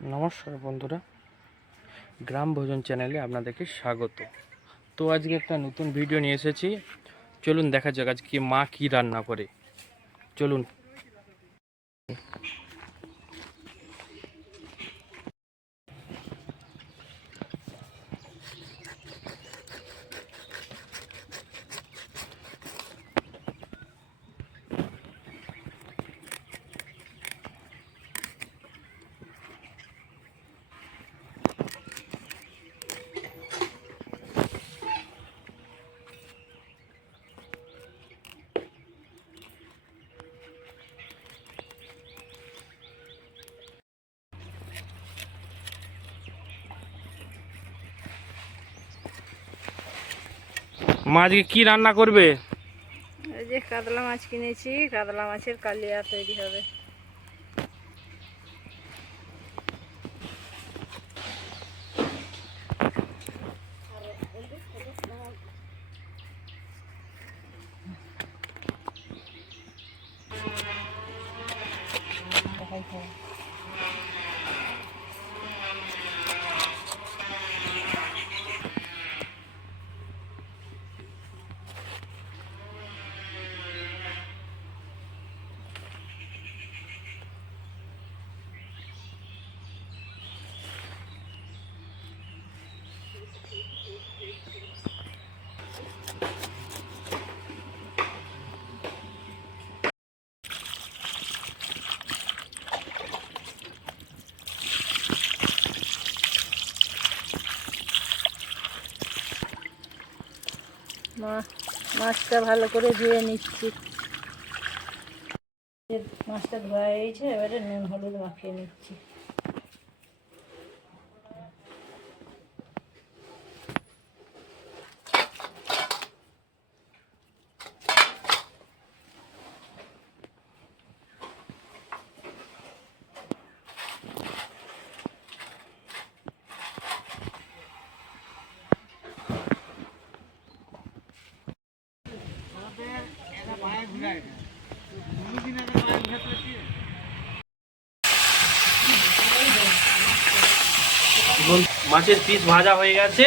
নমস্কার বন্ধুরা, গ্রাম ভোজন চ্যানেলে আপনাদেরকে স্বাগত। তো আজকে একটা নতুন ভিডিও নিয়ে এসেছি। চলুন দেখা যাক আজকে মা কি রান্না করে। চলুন। মা আজকে কি রান্না করবে? এই যে কাতলা মাছ কিনেছি, কাতলা মাছের কালিয়া তৈরি হবে। মাছটা ভালো করে ধুয়ে নিচ্ছি। মাছটা ধোয়া হয়েছে, এবারে নুন হলুদ মাখিয়ে নিচ্ছি। মাছের পিস ভাজা হয়ে গেছে,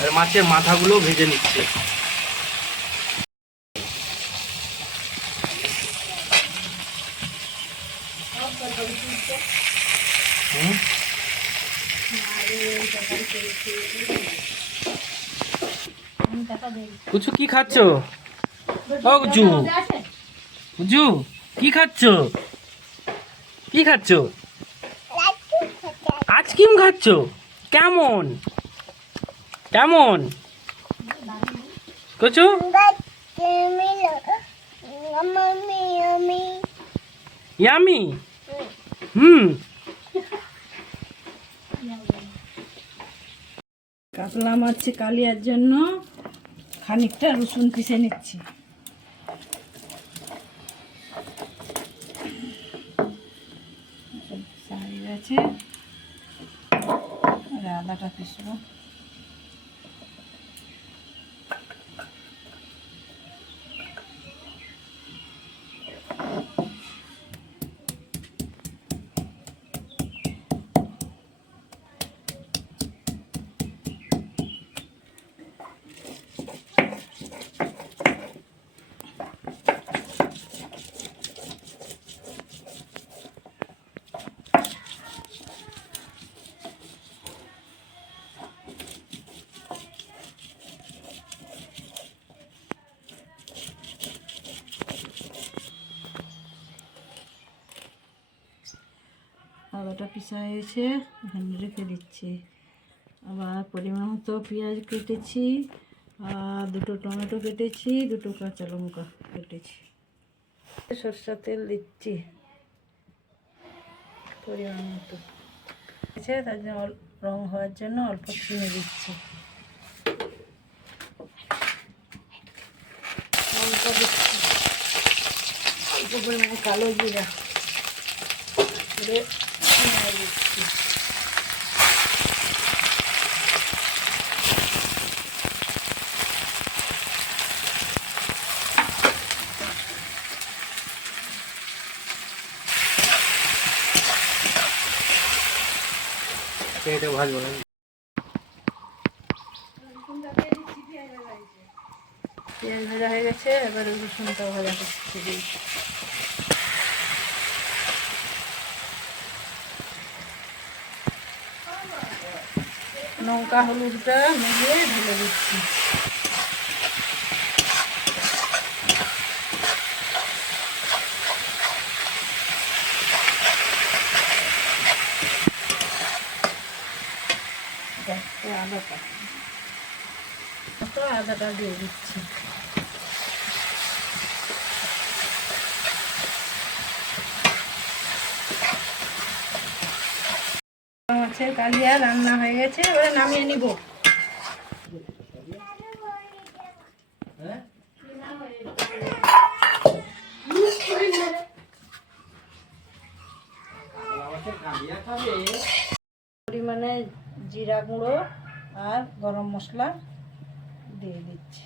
আর মাছের মাথাগুলো ভেজে নিচ্ছে। কুচু কি খাচ্ছ? ও কুচু, কুচু কি খাচ্ছ? কি খাচ্ছ? আইসক্রিম খাচ্ছ? কেমন কেমন কুচু? ইয়ামি। কাতলা মাছ কালিয়ার জন্য খানিকটা রসুন পিষে নিচ্ছি। আছে আর আদাটা পিসবো। আদাটা পিসা হয়েছে, এখানে রেখে দিচ্ছি। আবার পরিমাণ মতো পেঁয়াজ কেটেছি, আর দুটো টমেটো কেটেছি, দুটো কাঁচা লঙ্কা কেটেছি। সরষের তেল দিচ্ছি পরিমাণ মতো, তার জন্য রং হওয়ার জন্য অল্প চিনি দিচ্ছি। লঙ্কা দিচ্ছি, অল্প পরিমাণে কালো জিরা করে দিচ্ছি। এটা ভাজবো না। পেঁয়াজ ভাজা হয়ে গেছে, এবার রসুনটা ভাজা করতে দিই। লঙ্কা হলুদটা মিলিয়ে ঢেলে দিচ্ছি। আদাটা দিয়ে দিচ্ছি। মাছের কালিয়া রান্না হয়ে গেছে, এবারে নামিয়ে নিব। পরিমাণে জিরা গুঁড়ো আর গরম মশলা দিয়ে দিচ্ছি।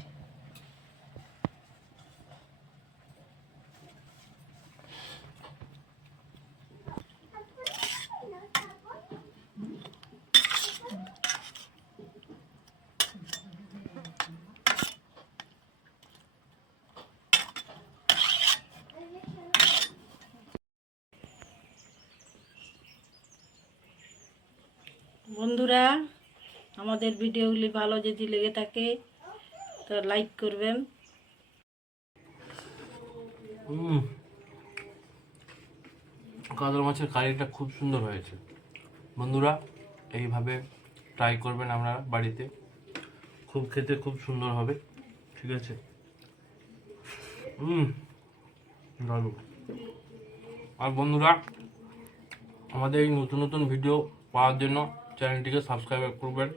বন্ধুরা, আমাদের ভিডিওগুলি ভালো যদি লেগে থাকে তো লাইক করবেন। কাতলা মাছের কালিটা খুব সুন্দর হয়েছে। বন্ধুরা, এইভাবে ট্রাই করবেন আপনারা বাড়িতে, খুব খেতে খুব সুন্দর হবে। ঠিক আছে। দারুণ। আর বন্ধুরা, আমাদের এই নতুন নতুন ভিডিও পাওয়ার জন্য চ্যানেলটিকে সাবস্ক্রাইব করবেন।